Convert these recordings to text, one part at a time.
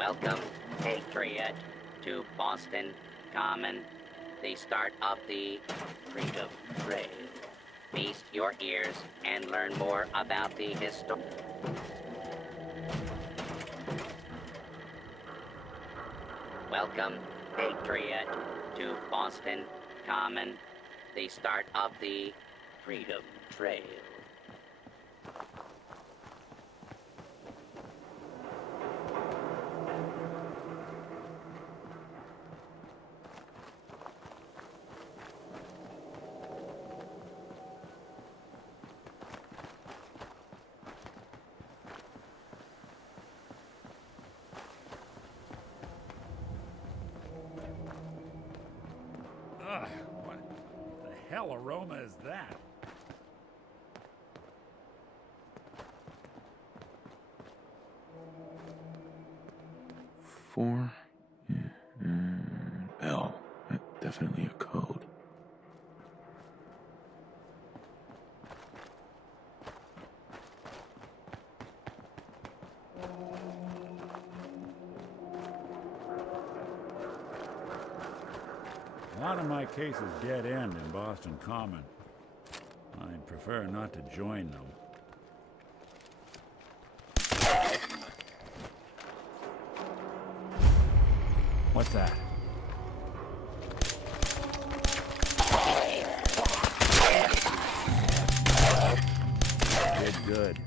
Welcome, Patriot, to Boston Common, the start of the Freedom Trail. Feast your ears and learn more about the history. Welcome, Patriot, to Boston Common, the start of the Freedom Trail. What the hell aroma is that? Four? Yeah. L. Definitely a code. A lot of my cases dead end in Boston Common. I'd prefer not to join them. What's that? Did good.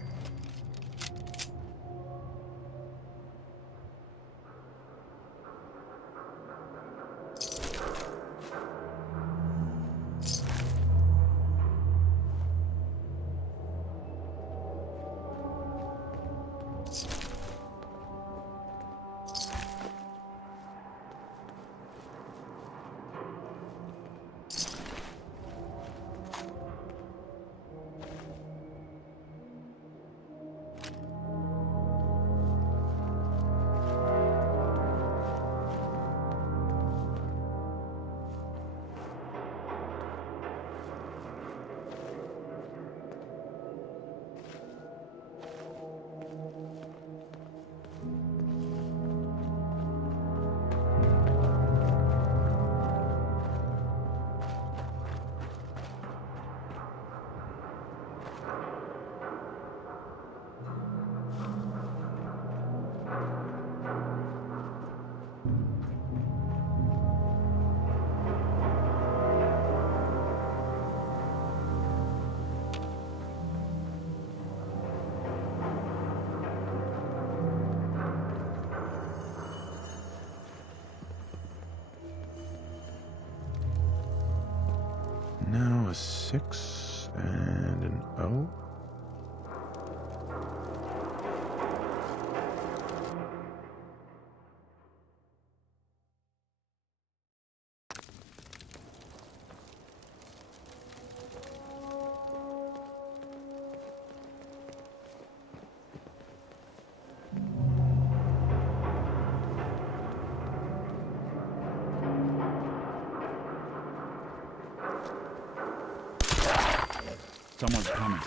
Now a 6 and an O. Someone's coming.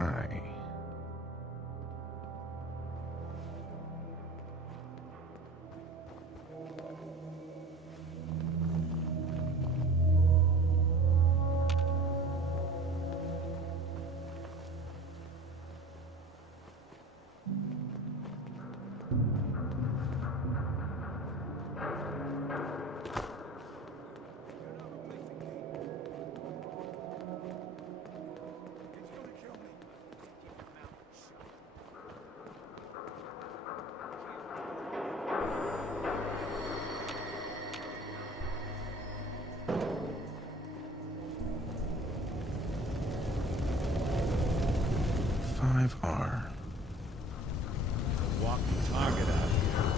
I. R. Walk the target out here.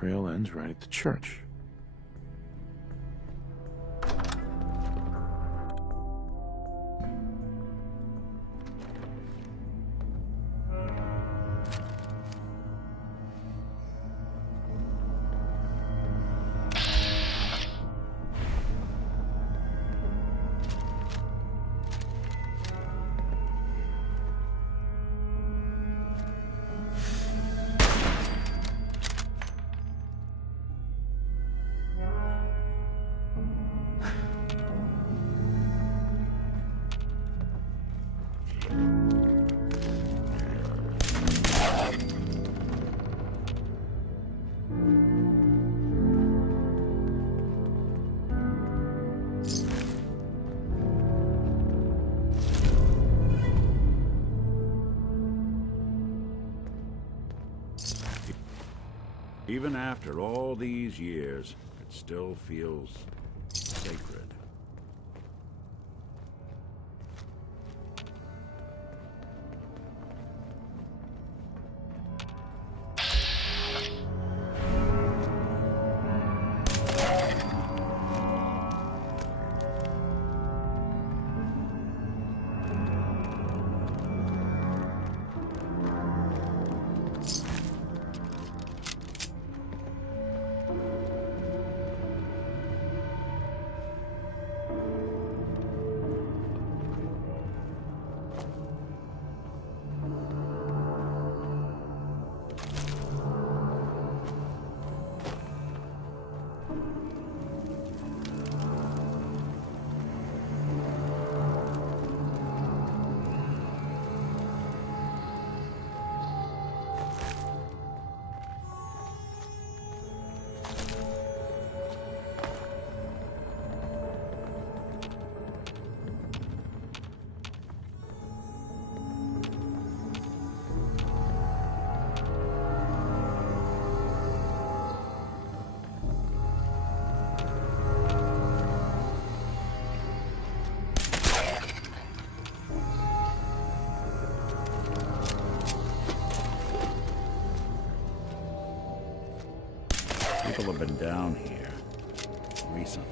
trail ends right at the church. Even after all these years, it still feels sacred. People have been down here recently.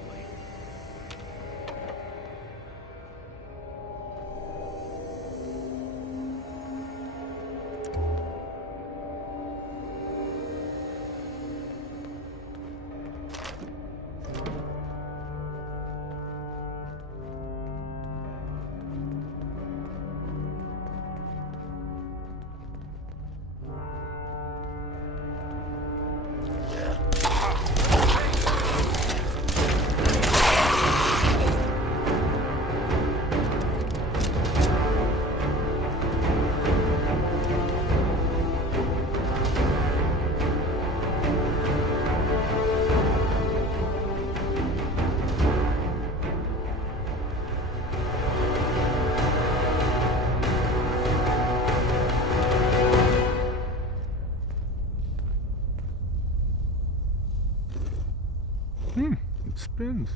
It spins.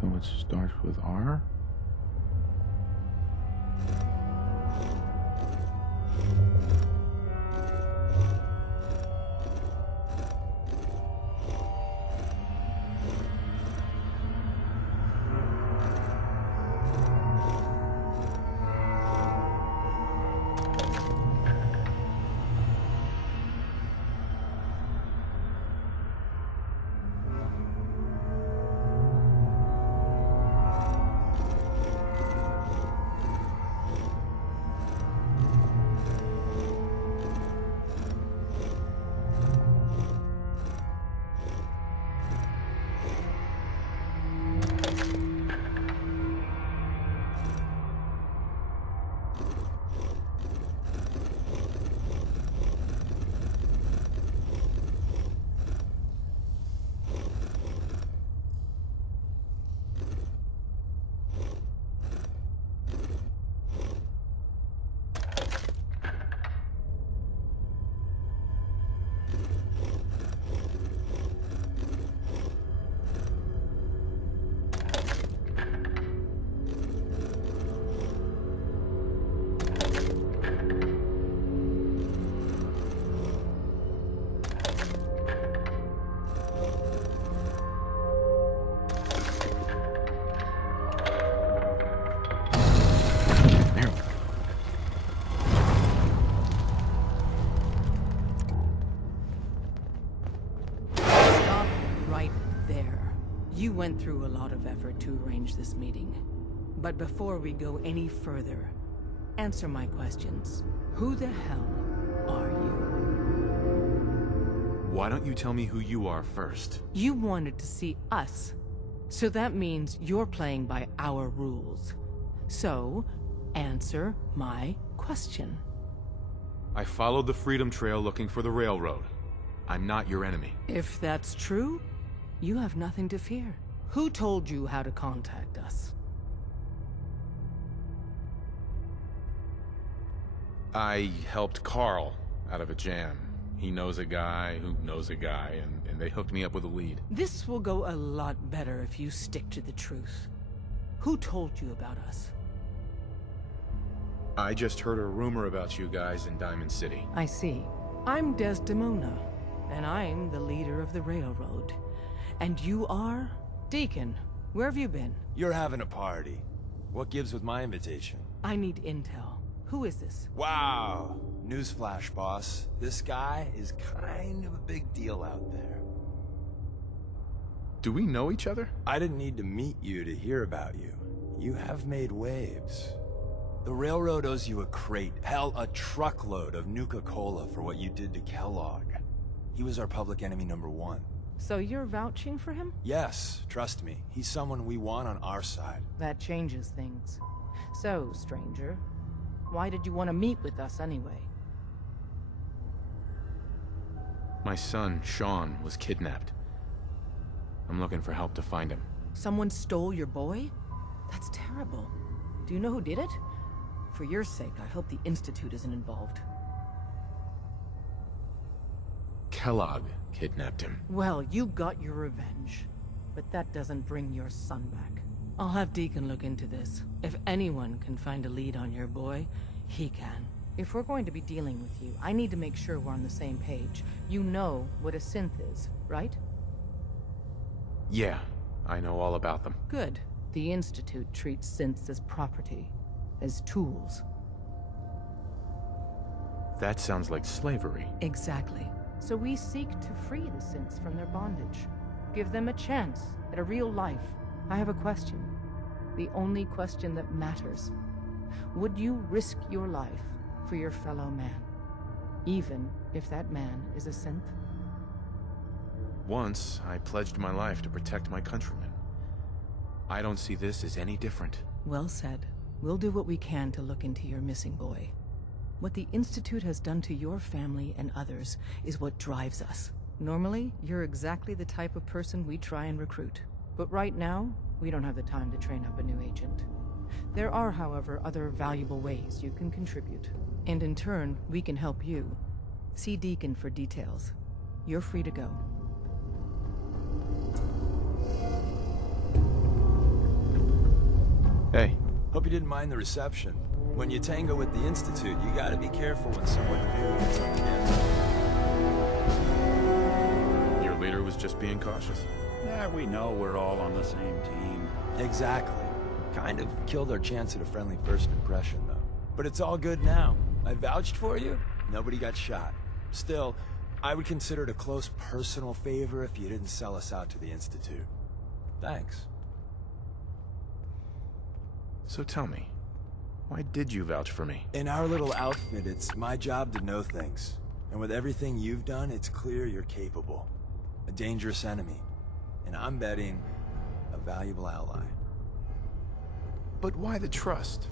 So it starts with R? went through a lot of effort to arrange this meeting. But before we go any further, answer my questions. Who the hell are you? Why don't you tell me who you are first? You wanted to see us. So that means you're playing by our rules. So, answer my question. I followed the Freedom Trail looking for the railroad. I'm not your enemy. If that's true, you have nothing to fear. Who told you how to contact us? I helped Carl out of a jam. He knows a guy who knows a guy, and they hooked me up with a lead. This will go a lot better if you stick to the truth. Who told you about us? I just heard a rumor about you guys in Diamond City. I see. I'm Desdemona, and I'm the leader of the railroad. And you are? Deacon, where have you been? You're having a party. What gives with my invitation? I need intel. Who is this? Wow. Newsflash, boss. This guy is kind of a big deal out there. Do we know each other? I didn't need to meet you to hear about you. You have made waves. The railroad owes you a crate, hell, a truckload of Nuka-Cola for what you did to Kellogg. He was our public enemy #1. So you're vouching for him? Yes, trust me. He's someone we want on our side. That changes things. So, stranger, why did you want to meet with us anyway? My son, Sean, was kidnapped. I'm looking for help to find him. Someone stole your boy? That's terrible. Do you know who did it? For your sake, I hope the Institute isn't involved. Kellogg kidnapped him. Well, you got your revenge. But that doesn't bring your son back. I'll have Deacon look into this. If anyone can find a lead on your boy, he can. If we're going to be dealing with you, I need to make sure we're on the same page. You know what a synth is, right? Yeah, I know all about them. Good. The Institute treats synths as property, as tools. That sounds like slavery. Exactly. So we seek to free the synths from their bondage. Give them a chance at a real life. I have a question. The only question that matters. Would you risk your life for your fellow man? Even if that man is a synth? Once, I pledged my life to protect my countrymen. I don't see this as any different. Well said. We'll do what we can to look into your missing boy. What the Institute has done to your family and others is what drives us. Normally, you're exactly the type of person we try and recruit. But right now, we don't have the time to train up a new agent. There are, however, other valuable ways you can contribute. And in turn, we can help you. See Deacon for details. You're free to go. Hey. Hope you didn't mind the reception. When you tango with the Institute, you gotta be careful when someone new gets on the dance. Your leader was just being cautious. Yeah, we know we're all on the same team. Exactly. Kind of killed our chance at a friendly first impression, though. But it's all good now. I vouched for you. Nobody got shot. Still, I would consider it a close personal favor if you didn't sell us out to the Institute. Thanks. So tell me, why did you vouch for me? In our little outfit, it's my job to know things. And with everything you've done, it's clear you're capable. A dangerous enemy. And I'm betting, a valuable ally. But why the trust?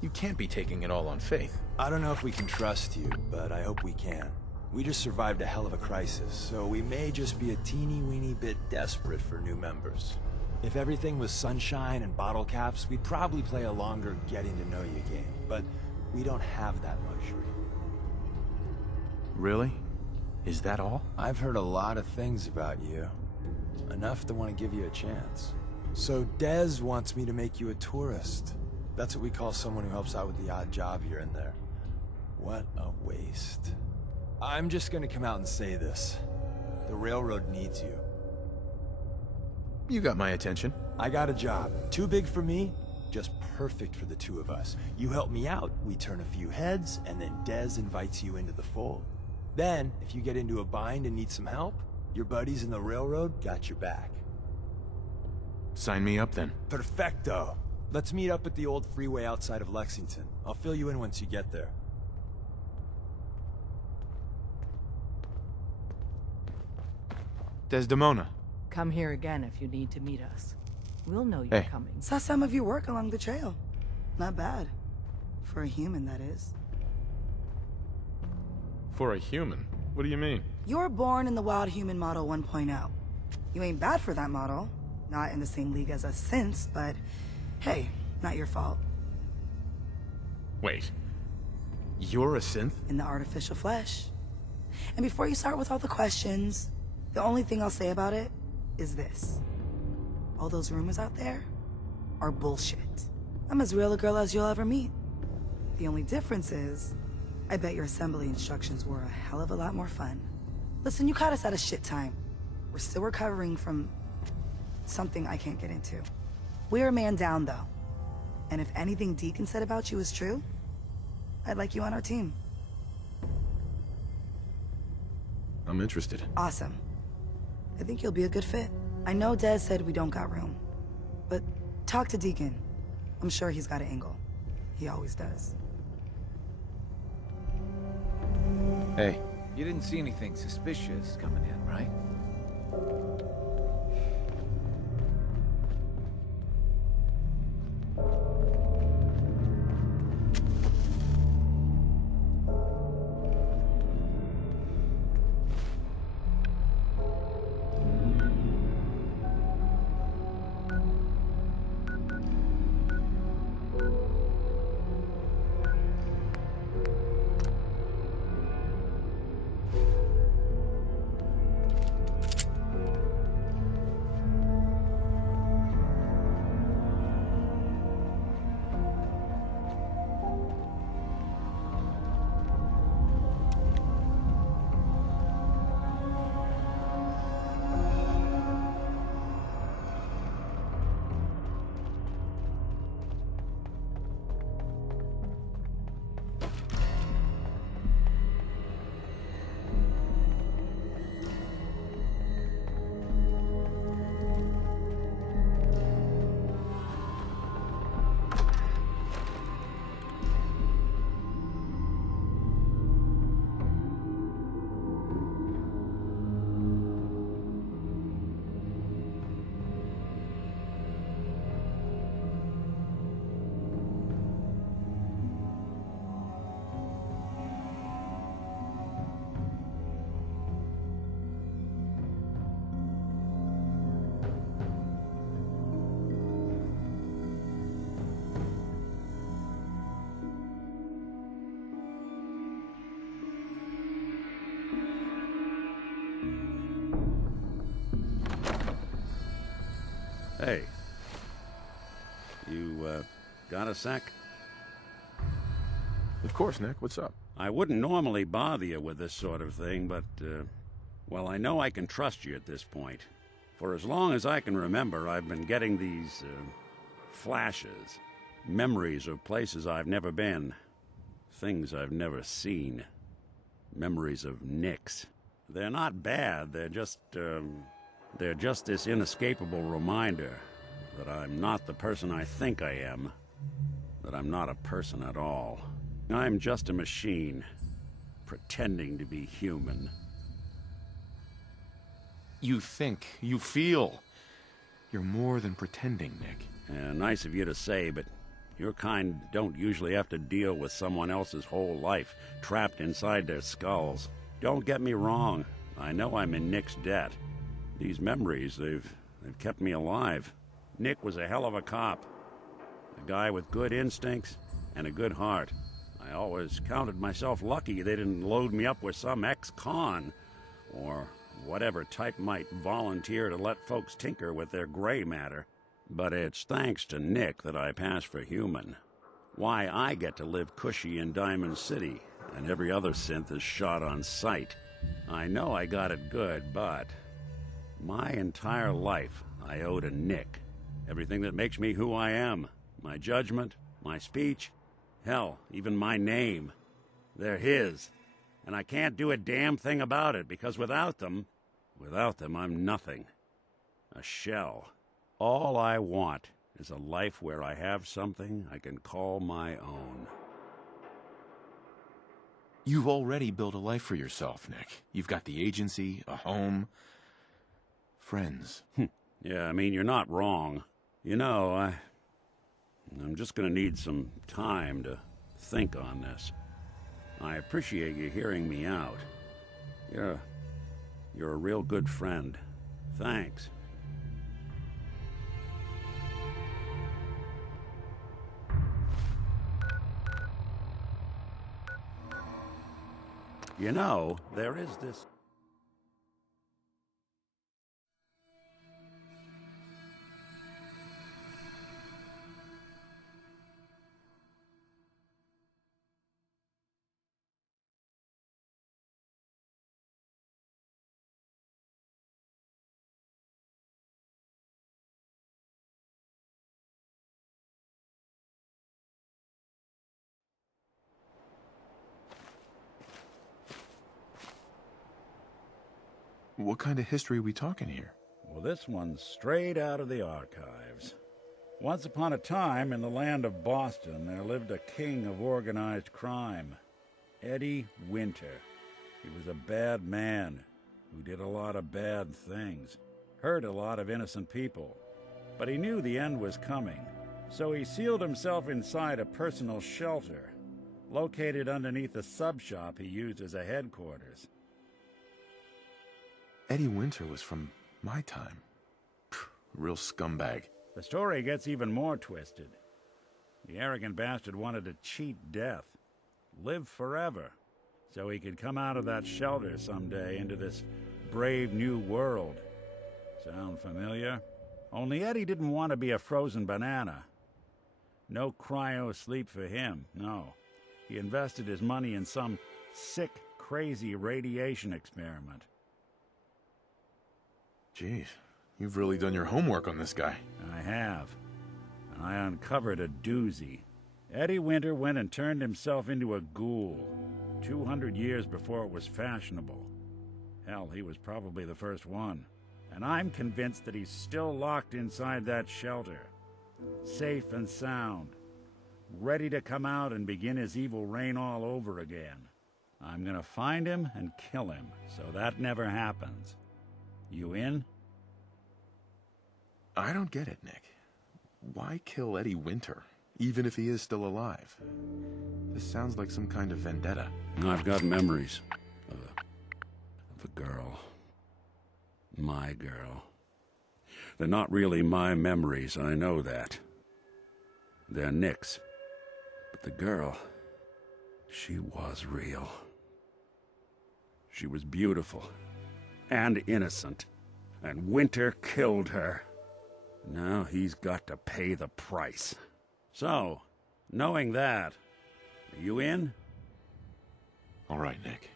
You can't be taking it all on faith. I don't know if we can trust you, but I hope we can. We just survived a hell of a crisis, so we may just be a teeny-weeny bit desperate for new members. If everything was sunshine and bottle caps, we'd probably play a longer getting-to-know-you game, but we don't have that luxury. Really? Is that all? I've heard a lot of things about you. Enough to want to give you a chance. So Dez wants me to make you a tourist. That's what we call someone who helps out with the odd job here and there. What a waste. I'm just gonna come out and say this. The railroad needs you. You got my attention. I got a job. Too big for me, just perfect for the two of us. You help me out, we turn a few heads, and then Dez invites you into the fold. Then, if you get into a bind and need some help, your buddies in the railroad got your back. Sign me up then. Perfecto. Let's meet up at the old freeway outside of Lexington. I'll fill you in once you get there. Desdemona. Come here again if you need to meet us. We'll know you're Hey. coming. Saw some of your work along the trail. Not bad. For a human, that is. For a human? What do you mean? You were born in the Wild Human Model 1.0. You ain't bad for that model. Not in the same league as us since, but hey, not your fault. Wait. You're a synth? In the artificial flesh. And before you start with all the questions, the only thing I'll say about it is this. All those rumors out there are bullshit. I'm as real a girl as you'll ever meet. The only difference is, I bet your assembly instructions were a hell of a lot more fun. Listen, you caught us at a shit time. We're still recovering from something I can't get into. We're a man down, though. And if anything Deacon said about you is true, I'd like you on our team. I'm interested. Awesome. I think you'll be a good fit. I know Des said we don't got room, but talk to Deacon. I'm sure he's got an angle. He always does. Hey. You didn't see anything suspicious coming in, right? Hey. You, got a sec? Of course, Nick. What's up? I wouldn't normally bother you with this sort of thing, but, well, I know I can trust you at this point. For as long as I can remember, I've been getting these, flashes. Memories of places I've never been. Things I've never seen. Memories of Nicks. They're not bad, they're just this inescapable reminder that I'm not the person I think I am. That I'm not a person at all. I'm just a machine, pretending to be human. You think, you feel. You're more than pretending, Nick. Nice of you to say, but your kind don't usually have to deal with someone else's whole life, trapped inside their skulls. Don't get me wrong, I know I'm in Nick's debt. These memories, they've kept me alive. Nick was a hell of a cop. A guy with good instincts and a good heart. I always counted myself lucky they didn't load me up with some ex-con, or whatever type might volunteer to let folks tinker with their gray matter. But it's thanks to Nick that I pass for human. Why I get to live cushy in Diamond City, and every other synth is shot on sight. I know I got it good, but my entire life I owe to Nick. Everything that makes me who I am. My judgment, my speech, hell, even my name. They're his. And I can't do a damn thing about it, because without them, I'm nothing. A shell. All I want is a life where I have something I can call my own. You've already built a life for yourself, Nick. You've got the agency, a home, friends. Yeah, I mean, you're not wrong. You know, I'm just gonna need some time to think on this. I appreciate you hearing me out. You're a real good friend. Thanks. You know, there is this... What kind of history are we talking here? Well, this one's straight out of the archives. Once upon a time, in the land of Boston, there lived a king of organized crime, Eddie Winter. He was a bad man who did a lot of bad things, hurt a lot of innocent people. But he knew the end was coming, so he sealed himself inside a personal shelter, located underneath a sub-shop he used as a headquarters. Eddie Winter was from my time. Real scumbag. The story gets even more twisted. The arrogant bastard wanted to cheat death, live forever, so he could come out of that shelter someday into this brave new world. Sound familiar? Only Eddie didn't want to be a frozen banana. No cryo sleep for him, no. He invested his money in some sick, crazy radiation experiment. Jeez, you've really done your homework on this guy. I have. And I uncovered a doozy. Eddie Winter went and turned himself into a ghoul, 200 years before it was fashionable. Hell, he was probably the first one. And I'm convinced that he's still locked inside that shelter, safe and sound, ready to come out and begin his evil reign all over again. I'm gonna find him and kill him, so that never happens. You in? I don't get it, Nick. Why kill Eddie Winter, even if he is still alive? This sounds like some kind of vendetta. I've got memories of a girl. My girl. They're not really my memories, I know that. They're Nick's. But the girl, she was real. She was beautiful. And innocent. And Winter killed her. Now he's got to pay the price. So, knowing that, are you in? All right, Nick.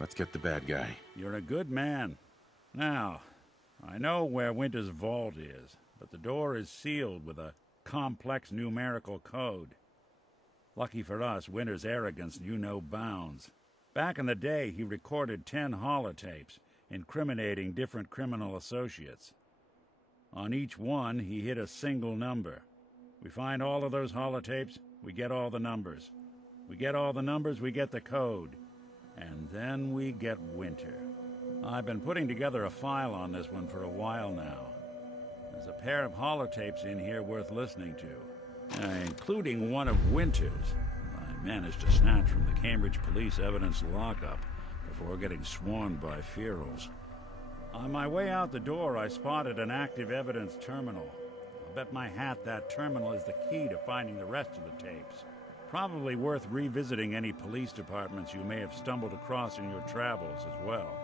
Let's get the bad guy. You're a good man. Now, I know where Winter's vault is, but the door is sealed with a complex numerical code. Lucky for us, Winter's arrogance knew no bounds. Back in the day, he recorded 10 holotapes, incriminating different criminal associates. On each one, he hit a single number. We find all of those holotapes, we get all the numbers. We get all the numbers, we get the code. And then we get Winter. I've been putting together a file on this one for a while now. There's a pair of holotapes in here worth listening to, including one of Winter's. I managed to snatch from the Cambridge Police evidence lockup before getting swarmed by ferals. On my way out the door, I spotted an active evidence terminal. I'll bet my hat that terminal is the key to finding the rest of the tapes. Probably worth revisiting any police departments you may have stumbled across in your travels as well.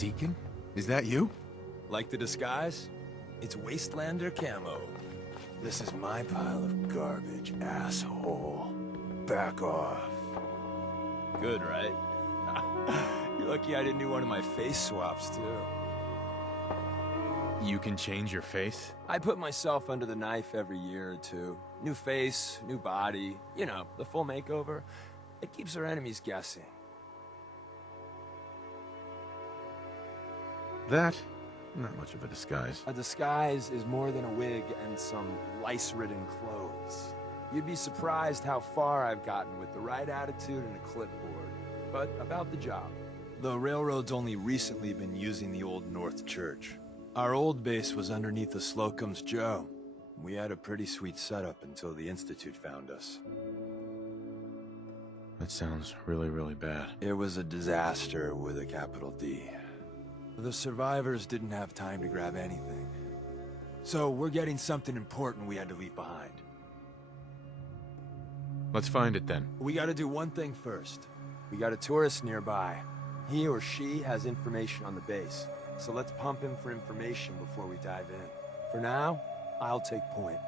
Deacon? Is that you? Like the disguise? It's Wastelander camo. This is my pile of garbage, asshole. Back off. Good, right? You're lucky I didn't do one of my face swaps, too. You can change your face? I put myself under the knife every year or two. New face, new body, you know, the full makeover. It keeps our enemies guessing. That? Not much of a disguise. A disguise is more than a wig and some lice-ridden clothes. You'd be surprised how far I've gotten with the right attitude and a clipboard. But about the job. The railroad's only recently been using the Old North Church. Our old base was underneath the Slocum's Joe. We had a pretty sweet setup until the Institute found us. That sounds really, really bad. It was a disaster with a capital D. The survivors didn't have time to grab anything. So we're getting something important we had to leave behind. Let's find it then. We gotta do one thing first. We got a tourist nearby. He or she has information on the base. So let's pump him for information before we dive in. For now, I'll take point.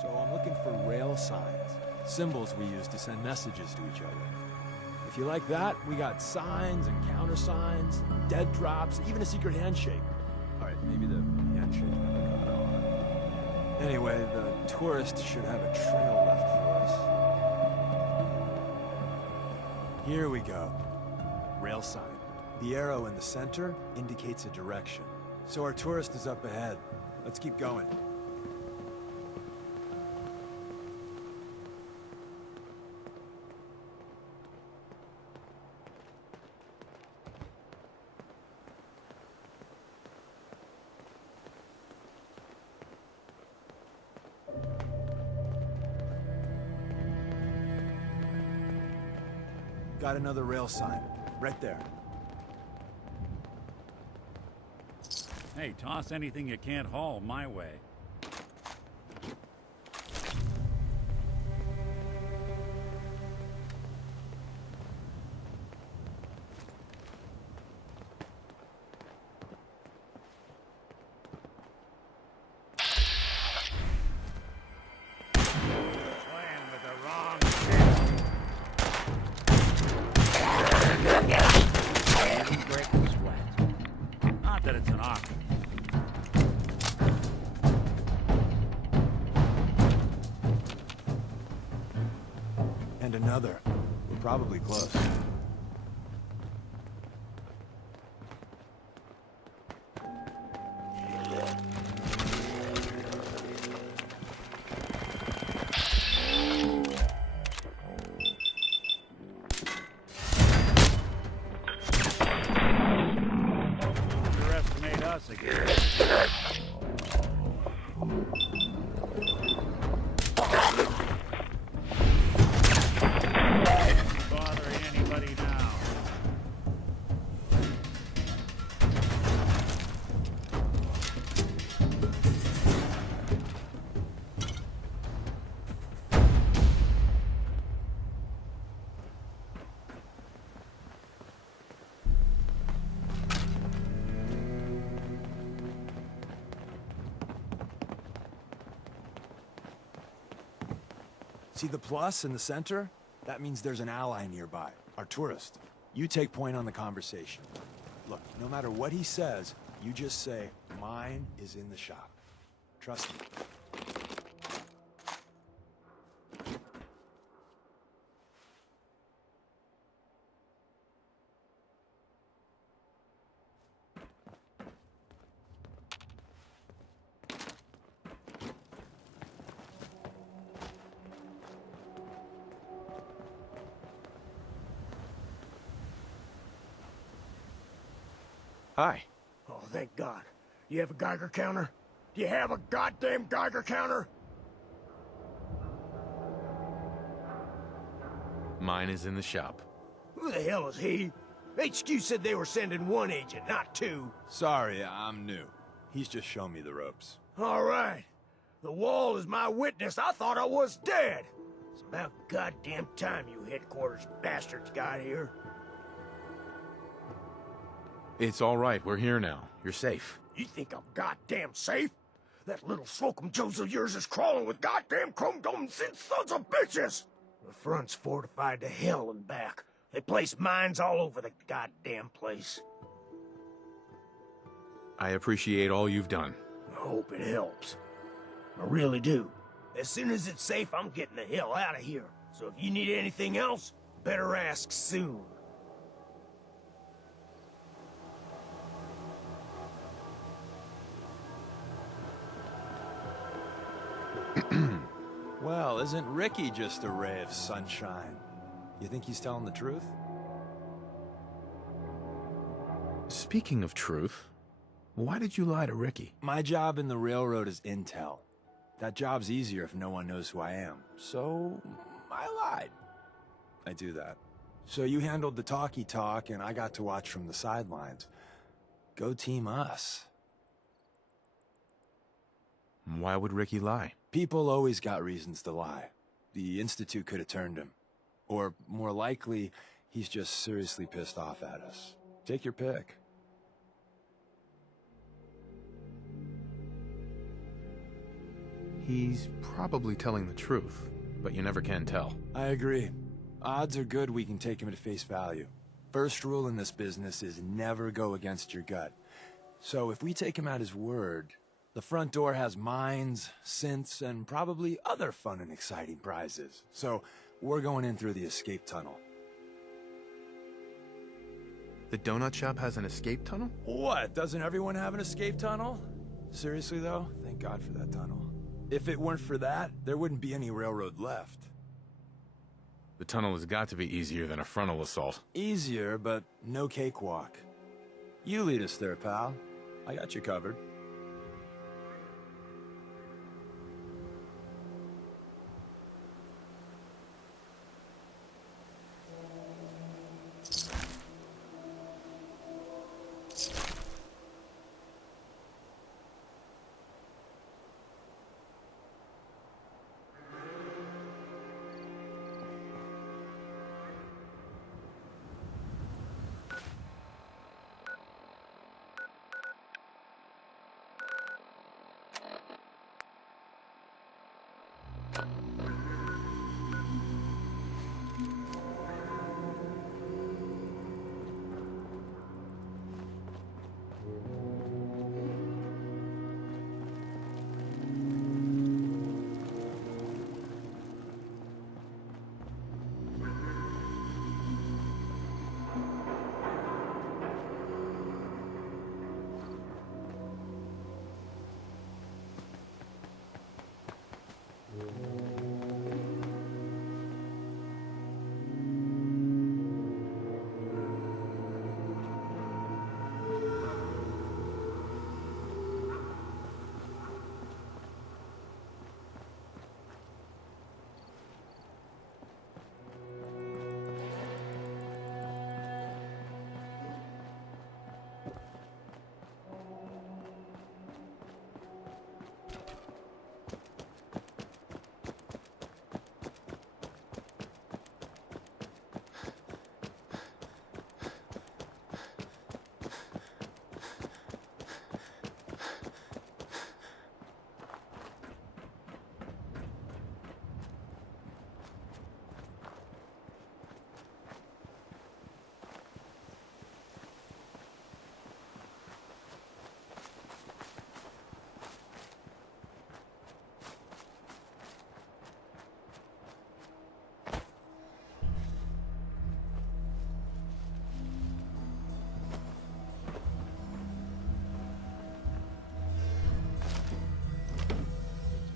So I'm looking for rail signs. Symbols we use to send messages to each other. If you like that, we got signs and countersigns, dead drops, even a secret handshake. Alright, maybe the handshake never got on. Anyway, the tourist should have a trail left for us. Here we go. Rail sign. The arrow in the center indicates a direction. So our tourist is up ahead. Let's keep going. Got another rail sign. Right there. Hey, toss anything you can't haul my way. Playing with the wrong shit. Break the sweat. Not that it's an option. And another. We're probably close. Underestimate us again. Bothering anybody now? See the plus in the center? That means there's an ally nearby, our tourist. You take point on the conversation. Look, no matter what he says, you just say, mine is in the shop. Trust me. Hi. Oh, thank God. You have a Geiger counter? Do you have a goddamn Geiger counter? Mine is in the shop. Who the hell is he? HQ said they were sending one agent, not two. Sorry, I'm new. He's just shown me the ropes. All right. The wall is my witness. I thought I was dead. It's about goddamn time you headquarters bastards got here. It's all right. We're here now. You're safe. You think I'm goddamn safe? That little Slocum Joes of yours is crawling with goddamn chrome-dome sons of bitches! The front's fortified to hell and back. They place mines all over the goddamn place. I appreciate all you've done. I hope it helps. I really do. As soon as it's safe, I'm getting the hell out of here. So if you need anything else, better ask soon. Well, isn't Ricky just a ray of sunshine? You think he's telling the truth? Speaking of truth, why did you lie to Ricky? My job in the railroad is intel. That job's easier if no one knows who I am. So, I lied. I do that. So you handled the talky talk, and I got to watch from the sidelines. Go team us. Why would Ricky lie? People always got reasons to lie. The Institute could have turned him. Or, more likely, he's just seriously pissed off at us. Take your pick. He's probably telling the truth. But you never can tell. I agree. Odds are good we can take him at face value. First rule in this business is never go against your gut. So if we take him at his word, the front door has mines, synths, and probably other fun and exciting prizes. So we're going in through the escape tunnel. The donut shop has an escape tunnel? What? Doesn't everyone have an escape tunnel? Seriously though, thank God for that tunnel. If it weren't for that, there wouldn't be any railroad left. The tunnel has got to be easier than a frontal assault. Easier, but no cakewalk. You lead us there, pal. I got you covered.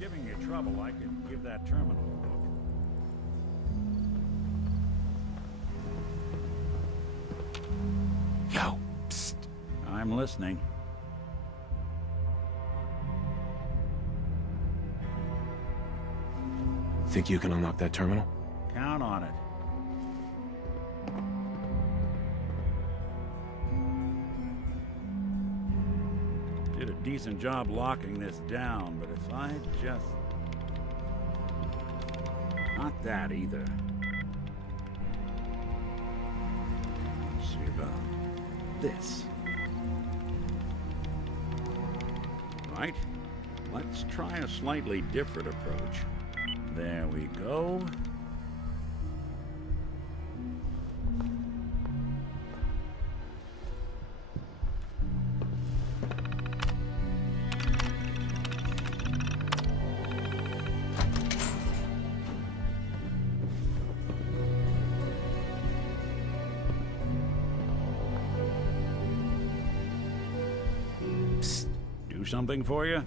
Giving you trouble, I could give that terminal a look. Yo, psst. I'm listening. Think you can unlock that terminal? Count on it. Did a decent job locking this down, but if I just... Not that either. Let's see about this. right. Let's try a slightly different approach. There we go. Psst. Do something for you?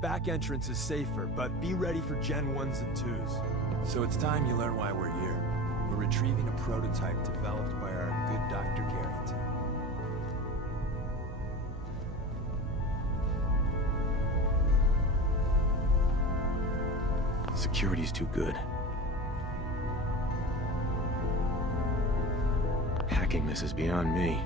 Back entrance is safer, but be ready for Gen 1s and 2s. So it's time you learn why we're here. We're retrieving a prototype developed by our good Dr. Garrington. Security's too good. Hacking this is beyond me.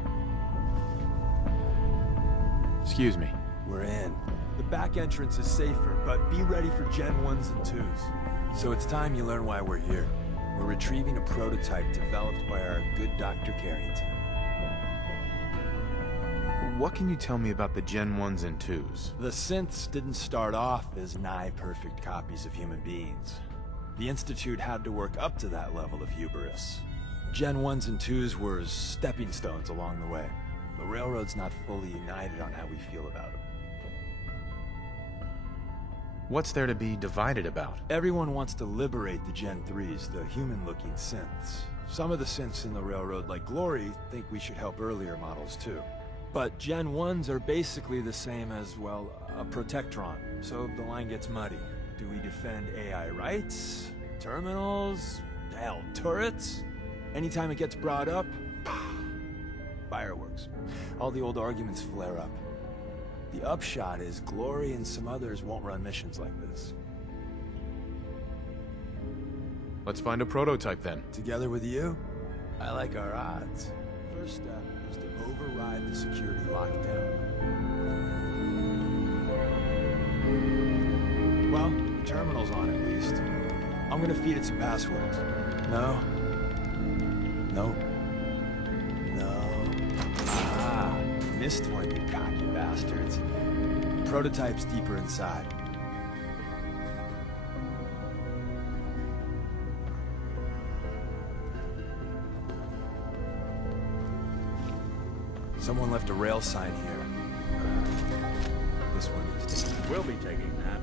Excuse me. We're in. The back entrance is safer, but be ready for Gen 1s and 2s. So it's time you learn why we're here. We're retrieving a prototype developed by our good Dr. Garrington. What can you tell me about the Gen 1s and 2s? The synths didn't start off as nigh-perfect copies of human beings. The Institute had to work up to that level of hubris. Gen 1s and 2s were stepping stones along the way. The Railroad's not fully united on how we feel about them. What's there to be divided about? Everyone wants to liberate the Gen 3s, the human-looking synths. Some of the synths in the Railroad, like Glory, think we should help earlier models too. But Gen 1s are basically the same as, well, a Protectron, so the line gets muddy. Do we defend AI rights? Terminals? Hell, turrets? Anytime it gets brought up, fireworks. All the old arguments flare up. The upshot is Glory and some others won't run missions like this. Let's find a prototype then. Together with you, I like our odds. First step is to override the security lockdown. Well, the terminal's on at least. I'm gonna feed it some passwords. No. Nope. No. Ah, missed one, you cocky bastards. Prototype's deeper inside. Someone left a rail sign here. This one needs to... We'll be taking that.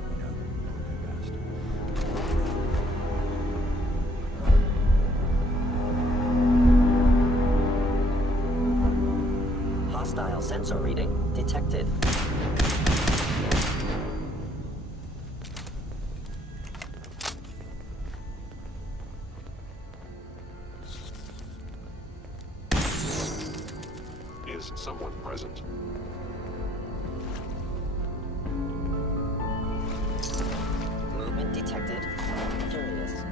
Hostile sensor reading detected. Is someone present? Movement detected. Curious.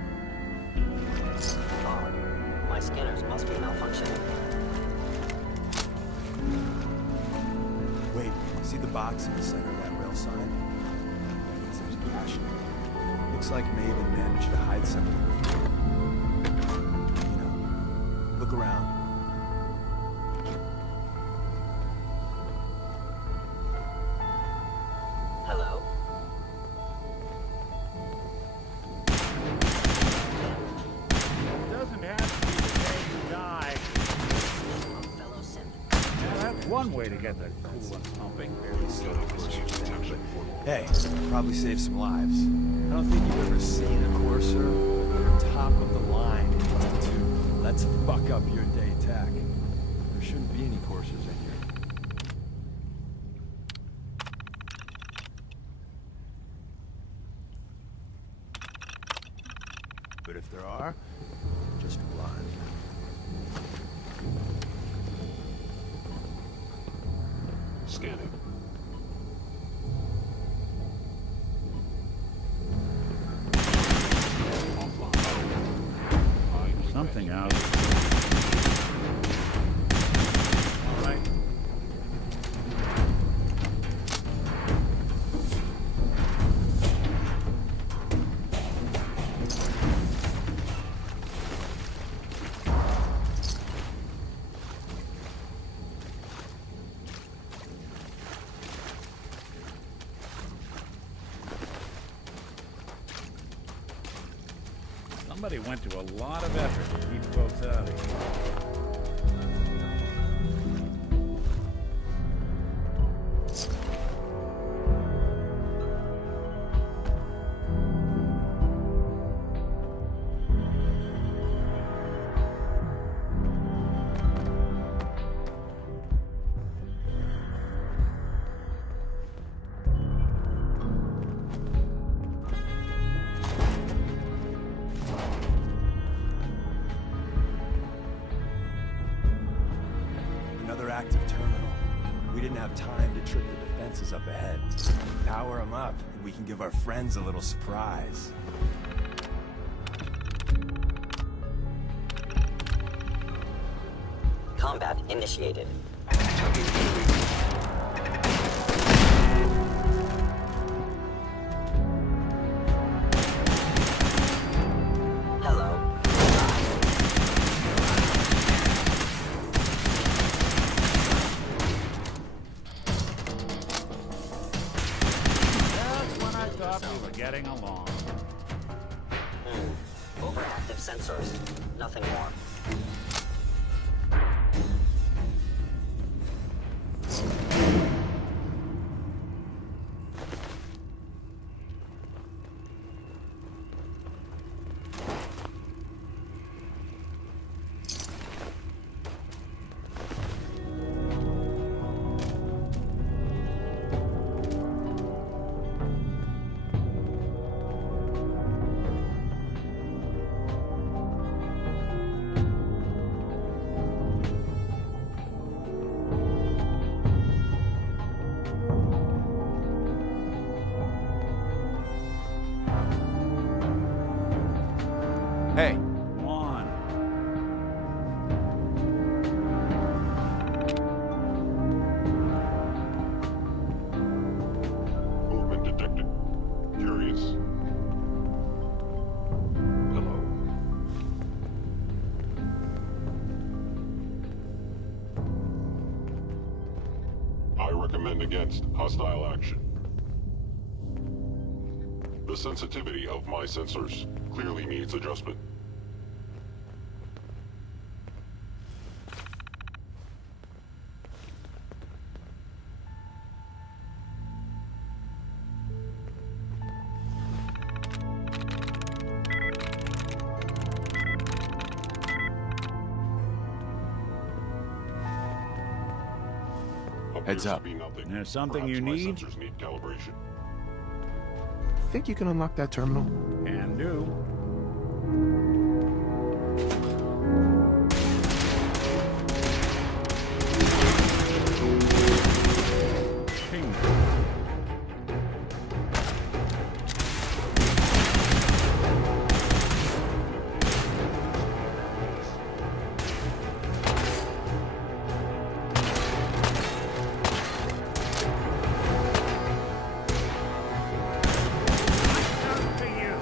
Odd. My scanners must be malfunctioning. Wait, see the box in the center of that rail sign? That means there's a cache in it. Looks like Maven managed to hide something. You know, look around. Hello? to get the coolant pumping. Still, of course, but hey, probably save some lives. I don't think you've ever seen a courser or top of the line to let's fuck up your day tack. There shouldn't be any coursers in here. But if there are, just run. Scanning. Something out. All right. Somebody went to a lot of effort to keep folks out of here. Another active terminal. We didn't have time to trip the defenses up ahead. Power them up, and we can give our friends a little surprise. Combat initiated. Hello. That's when I thought we were getting along. Overactive sensors. Nothing more. Hey, Come on. Movement detected. Curious. Hello. I recommend against hostile action. The sensitivity of my sensors clearly needs adjustment. Heads up. There's something you Perhaps my need? sensors need calibration. Think you can unlock that terminal? Can do. Ping. Out to you.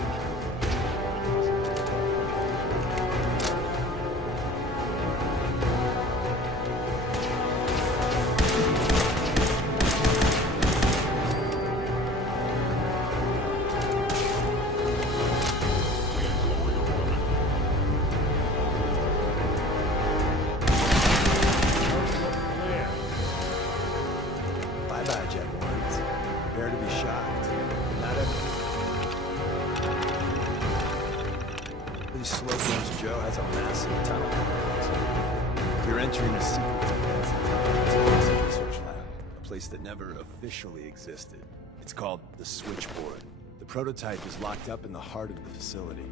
Apparently, Slocum's Joe has a massive tunnel. You're entering a secret defense research lab, a place that never officially existed. It's called the Switchboard. The prototype is locked up in the heart of the facility.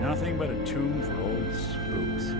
Nothing but a tomb for old spooks.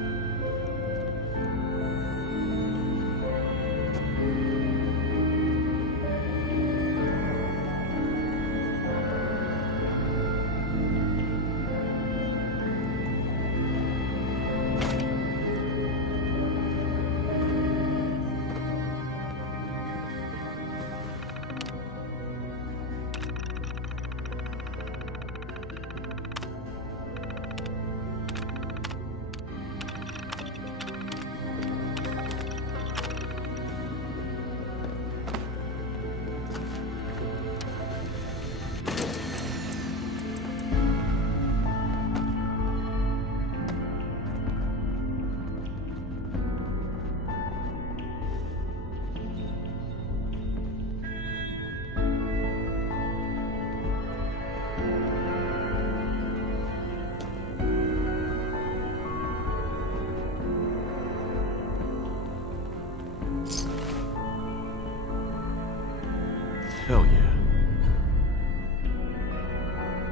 Hell yeah.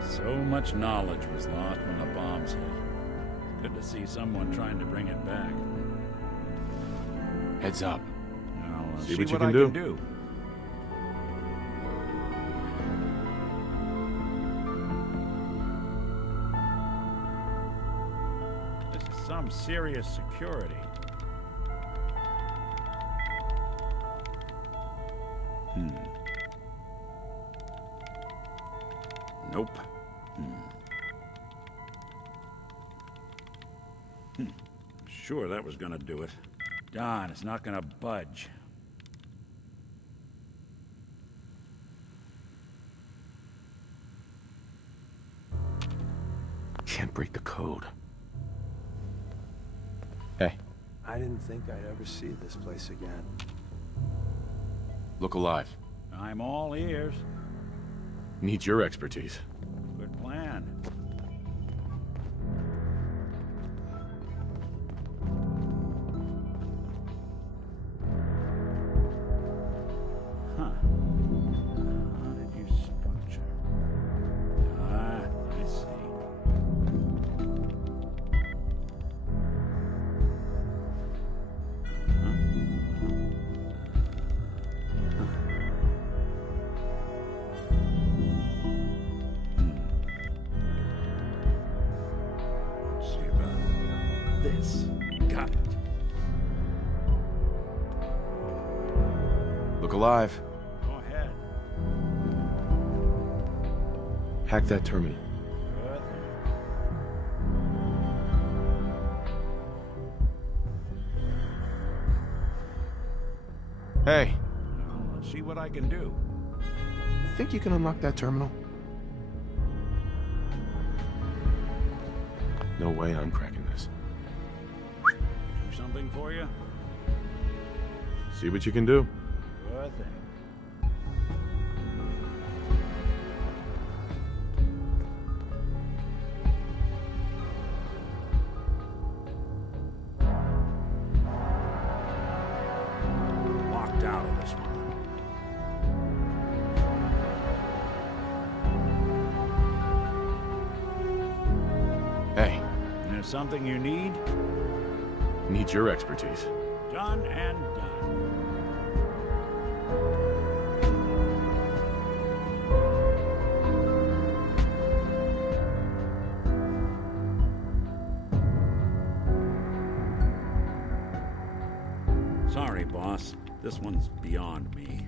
So much knowledge was lost when the bombs hit. It's good to see someone trying to bring it back. Heads up. I'll See what you I can do. can do. This is some serious security. Nope. Sure, that was gonna do it. Darn, it's not gonna budge. Can't break the code. Hey, I didn't think I'd ever see this place again. look alive. I'm all ears. Needs your expertise. Good plan. Huh. How did you structure? Ah, I see. See about this. Got it. Look alive. Go ahead. Hack that terminal. Good. Hey, I'll see what I can do. think you can unlock that terminal? No way I'm cracking this. Do something for you? See what you can do. Good thing. Locked out of this one. Hey, There's something you need? needs your expertise. Done and done. Sorry, boss. This one's beyond me.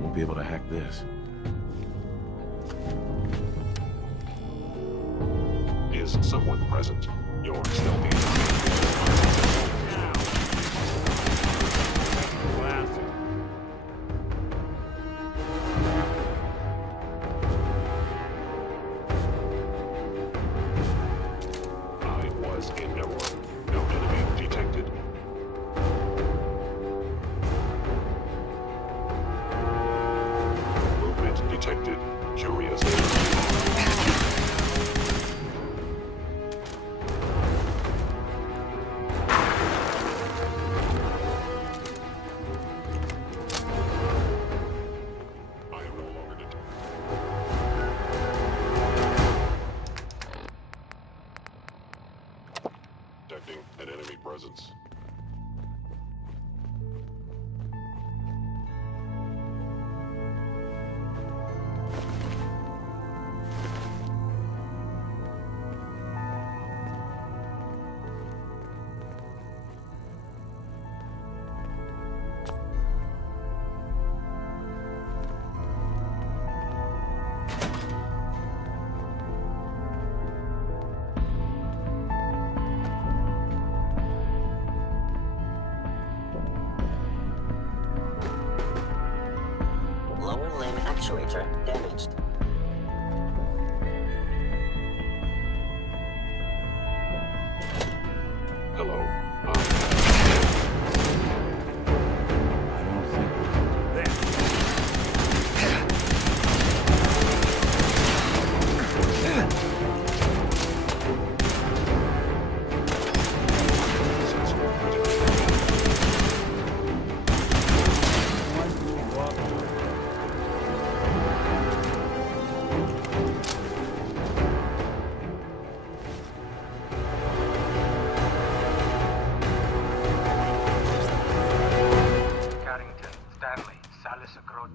Won't be able to hack this. Is someone present? You're still being... Well, presence. Lower limb actuator damaged. Hello.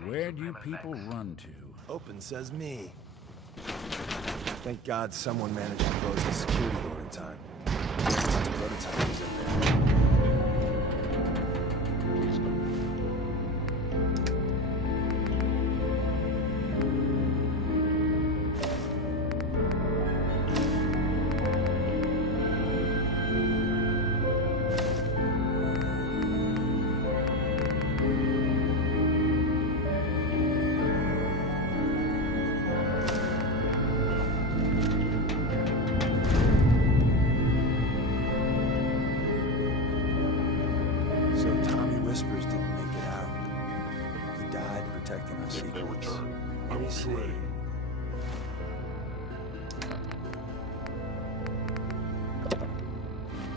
Where do you people run to? Open says me. Thank God someone managed to close the security door in time. The prototype was in there. Whispers didn't make it out. He died protecting our If they secrets. return, I Let me will see. be ready.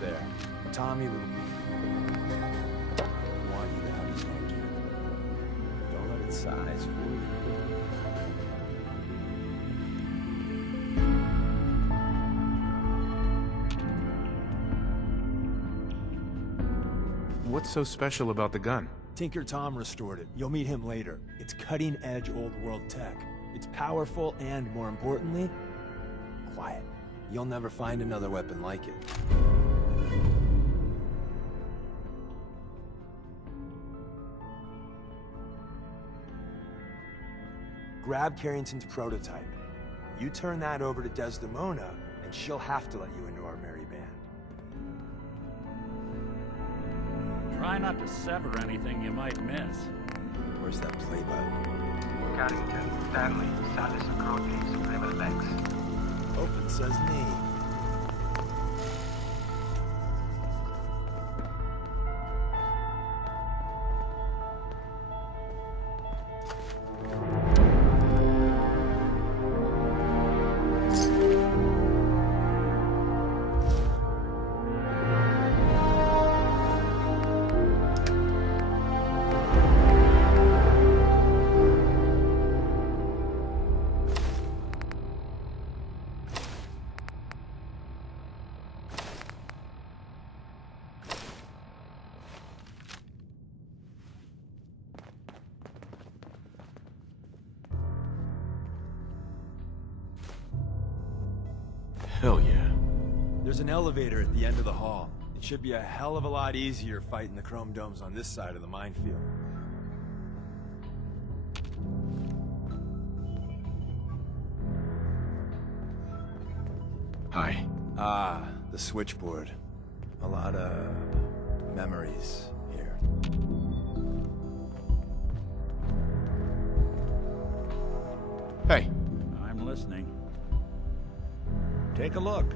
There. Tommy will want you to have his hanky. Don't let its size fool you. What's so special about the gun? Tinker Tom restored it. You'll meet him later. It's cutting-edge old-world tech. It's powerful and, more importantly, quiet. You'll never find another weapon like it. Grab Carrington's prototype. You turn that over to Desdemona, and she'll have to let you into our merry band. Try not to sever anything you might miss. Where's that play button? Carrington, Stanley, Salis, Crotty, Supreme Lex. Open says me. Hell yeah. There's an elevator at the end of the hall. It should be a hell of a lot easier fighting the chrome domes on this side of the minefield. Hi. Ah, the switchboard. A lot of memories here. Hey. I'm listening. Take a look.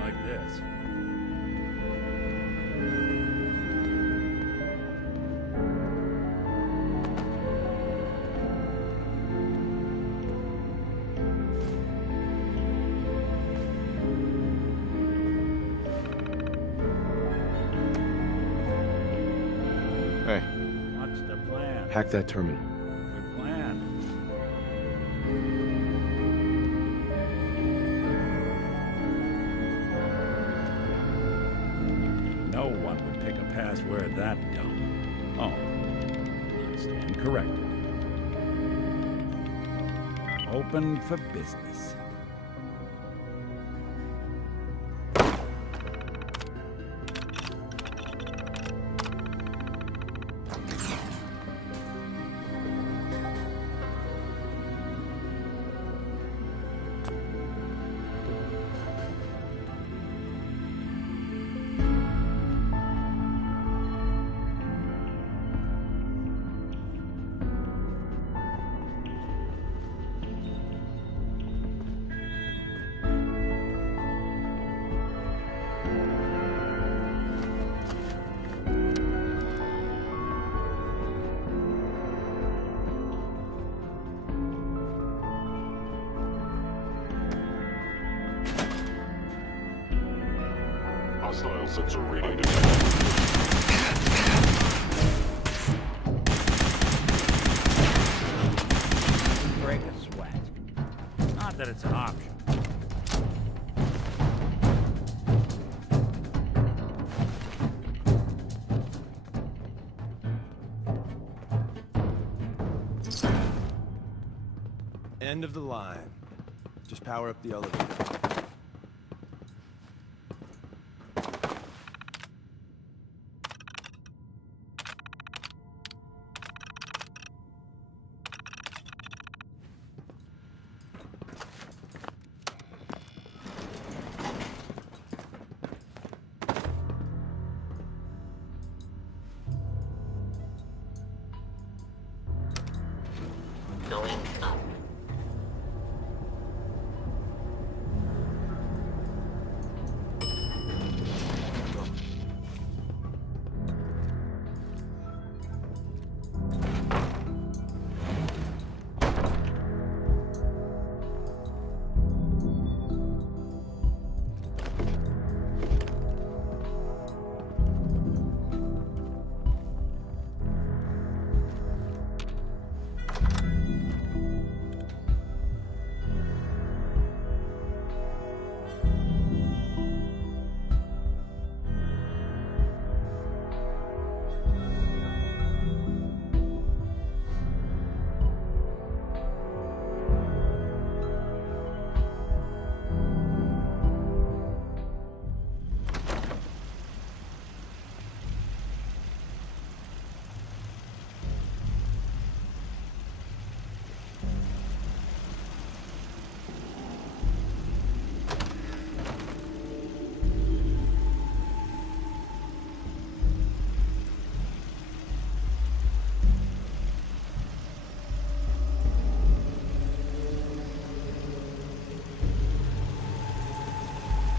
like this. Hey, What's the plan? Hack that terminal. Good plan. No one would pick a password that dumb. Oh, I stand corrected. Open for business. Hostile sensor reading detected. Break a sweat. Not that it's an option. End of the line. Just power up the elevator. Going up.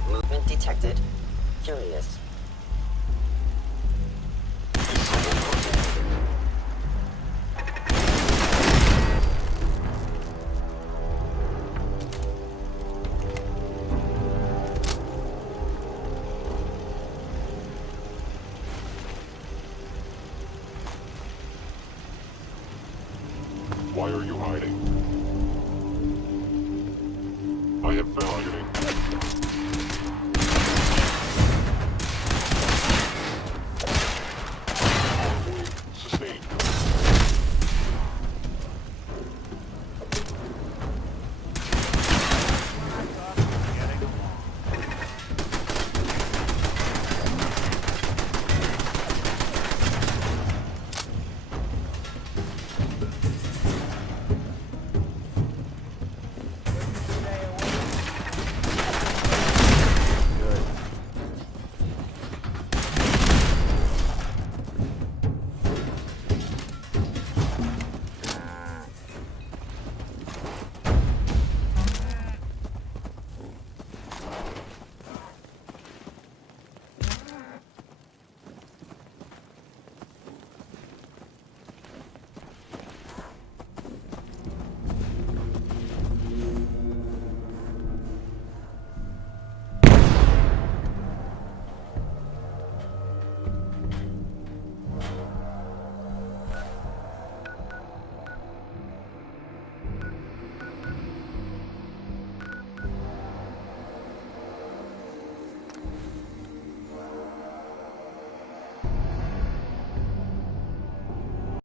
Movement detected. Curious. Why are you hiding? I have found you.